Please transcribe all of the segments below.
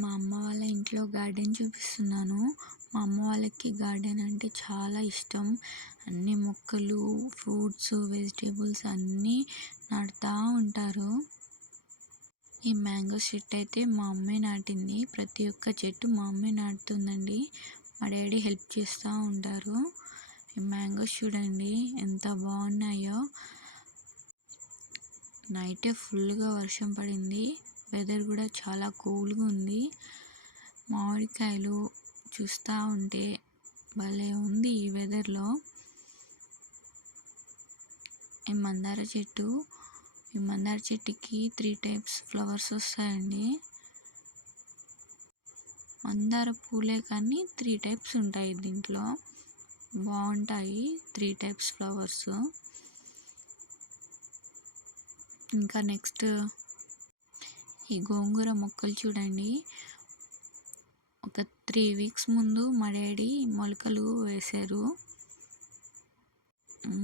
మా అమ్మ వాళ్ళ ఇంట్లో గార్డెన్ చూపిస్తున్నాను. మా అమ్మ వాళ్ళకి గార్డెన్ అంటే చాలా ఇష్టం. అన్ని మొక్కలు, ఫ్రూట్స్, వెజిటేబుల్స్ అన్నీ నాటుతా ఉంటారు. ఈ మ్యాంగో చెట్టు అయితే మా అమ్మే నాటింది. ప్రతి ఒక్క చెట్టు మా అమ్మే నాటుతుందండి. మా డాడీ హెల్ప్ చేస్తూ ఉంటారు. ఈ మ్యాంగోస్ చూడండి ఎంత బాగున్నాయో. నైటే ఫుల్గా వర్షం పడింది. వెదర్ కూడా చాలా కూల్గా ఉంది. మామిడికాయలు చూస్తూ ఉంటే భలే ఉంది ఈ వెదర్లో. ఈ మందార చెట్టుకి 3 టైప్స్ ఫ్లవర్స్ వస్తాయండి. మందార పూలే కానీ 3 టైప్స్ ఉంటాయి దీంట్లో. బాగుంటాయి 3 టైప్స్ ఫ్లవర్స్. ఇంకా నెక్స్ట్ ఈ గోంగూర మొక్కలు చూడండి. ఒక 3 వీక్స్ ముందు మా డాడీ మొలకలు వేశారు.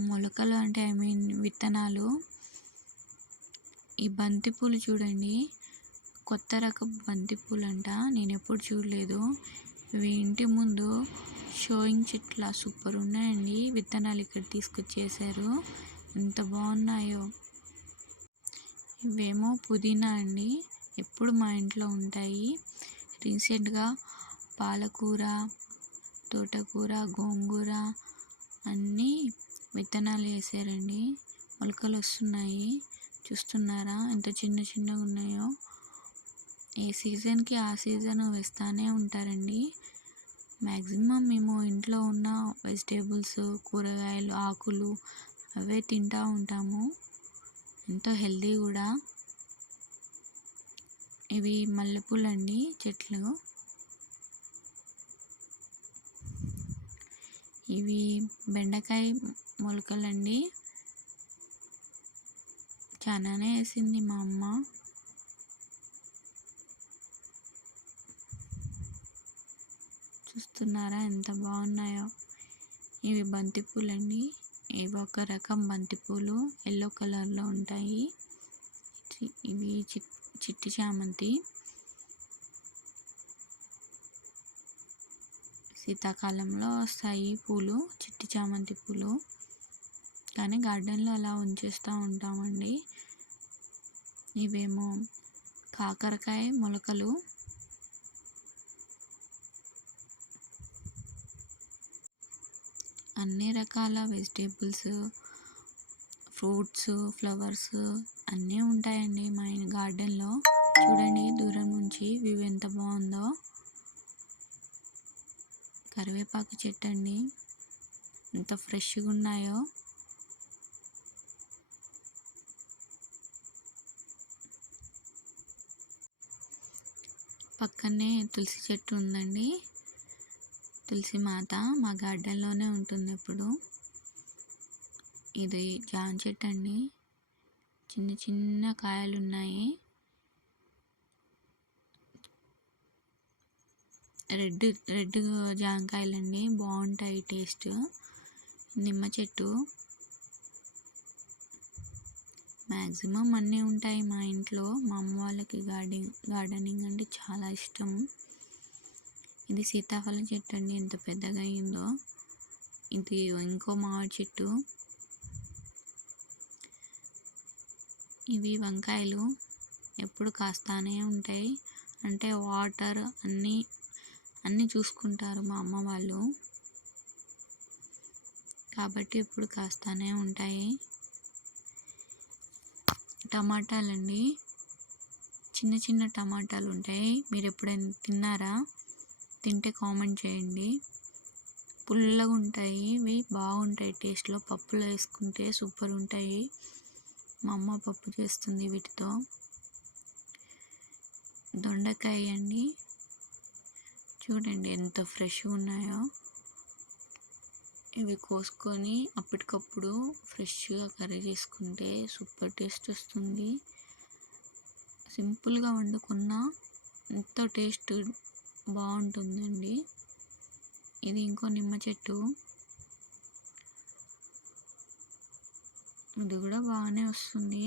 మొలకలు అంటే విత్తనాలు. ఈ బంతిపూలు చూడండి, కొత్త రకం బంతిపూలు అంట, నేను ఎప్పుడు చూడలేదు. ఇవి ఇంటి ముందు షోయింగ్ చెట్ల సూపర్ ఉన్నాయండి. విత్తనాలు ఇక్కడ తీసుకొచ్చేసారు, ఎంత బాగున్నాయో. ఇవేమో పుదీనా అండి, ఎప్పుడు మా ఇంట్లో ఉంటాయి. రీసెంట్గా పాలకూర, తోటకూర, గోంగూర అన్నీ విత్తనాలు వేసారండి. మొలకలు వస్తున్నాయి. చూస్తున్నారా ఎంత చిన్న చిన్నగా ఉన్నాయో. ఏ సీజన్కి ఆ సీజన్ వేస్తూనే ఉంటారండి. మ్యాక్సిమం మేము ఇంట్లో ఉన్న వెజిటేబుల్స్, కూరగాయలు, ఆకులు అవే తింటూ ఉంటాము. ఎంతో హెల్దీ కూడా. ఇవి మల్లెపూలు అండి చెట్లు. ఇవి బెండకాయ మొలకలండి. చాలానే వేసింది మా అమ్మ. చూస్తున్నారా ఎంత బాగున్నాయో. ఇవి బంతిపూలు అండి. ఇవి ఒక రకం బంతిపూలు, ఎల్లో కలర్లో ఉంటాయి. ఇవి చిట్టి చామంతి. శీతాకాలంలో వస్తాయి పూలు, చిట్టి చామంతి పూలు. కానీ గార్డెన్లో అలా ఉంచేస్తూ ఉంటామండి. ఇవేమో కాకరకాయ మొలకలు. అన్ని రకాల వెజిటేబుల్స్, ఫ్రూట్స్, ఫ్లవర్స్ అన్నీ ఉంటాయండి మా గార్డెన్లో. చూడండి దూరం నుంచి వ్యూ ఎంత బాగుందో. కరివేపాకు చెట్టు అండి, ఎంత ఫ్రెష్గా ఉన్నాయో. పక్కనే తులసి చెట్టు ఉందండి. తులసి మాత మా గార్డెన్లోనే ఉంటుంది ఎప్పుడు. ఇది జామ చెట్టు అండి, చిన్న చిన్న కాయలు ఉన్నాయి. రెడ్ జామకాయలండి, బాగుంటాయి టేస్ట్. నిమ్మ చెట్టు. మ్యాక్సిమం అన్నీ ఉంటాయి మా ఇంట్లో. మా అమ్మ వాళ్ళకి గార్డెనింగ్ అంటే చాలా ఇష్టం. ఇది సీతాఫలం చెట్టు అండి, ఎంత పెద్దగా అయిందో. ఇది ఇంకో మామిడి చెట్టు. ఇవి వంకాయలు, ఎప్పుడు కాస్తానే ఉంటాయి. అంటే వాటర్ అన్నీ చూసుకుంటారు మా అమ్మ వాళ్ళు, కాబట్టి ఎప్పుడు కాస్తానే ఉంటాయి. టమాటాలండి, చిన్న చిన్న టమాటాలు ఉంటాయి. మీరు ఎప్పుడైనా తిన్నారా? తింటే కామెంట్ చేయండి. పుల్లగా ఉంటాయి, ఇవి బాగుంటాయి టేస్ట్లో. పప్పులో వేసుకుంటే సూపర్ ఉంటాయి. మా అమ్మ పప్పు చేస్తుంది వీటితో. దొండకాయ అండి, చూడండి ఎంత ఫ్రెష్గా ఉన్నాయో. ఇవి కోసుకొని అప్పటికప్పుడు ఫ్రెష్గా కర్రీ చేసుకుంటే సూపర్ టేస్ట్ వస్తుంది. సింపుల్గా వండుకున్న ఎంతో టేస్ట్ బాగుంటుందండి. ఇది ఇంకో నిమ్మ చెట్టు. ఇది కూడా బాగానే వస్తుంది.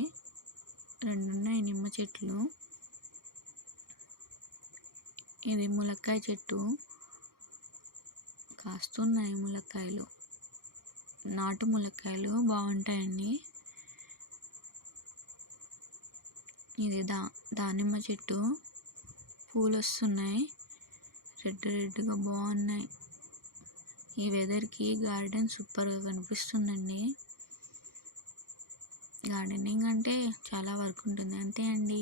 2 ఉన్నాయి నిమ్మ చెట్లు. ఇది ములక్కాయ చెట్టు, కాస్తున్నాయి ములక్కాయలు. నాటు ములక్కాయలు బాగుంటాయండి. ఇది దానిమ్మ చెట్టు, పూలు వస్తున్నాయి, రెడ్గా బాగున్నాయి. ఈ వెదర్కి గార్డెన్ సూపర్గా కనిపిస్తుందండి. గార్డెనింగ్ అంటే చాలా వర్క్ ఉంటుంది, అంతే అండి.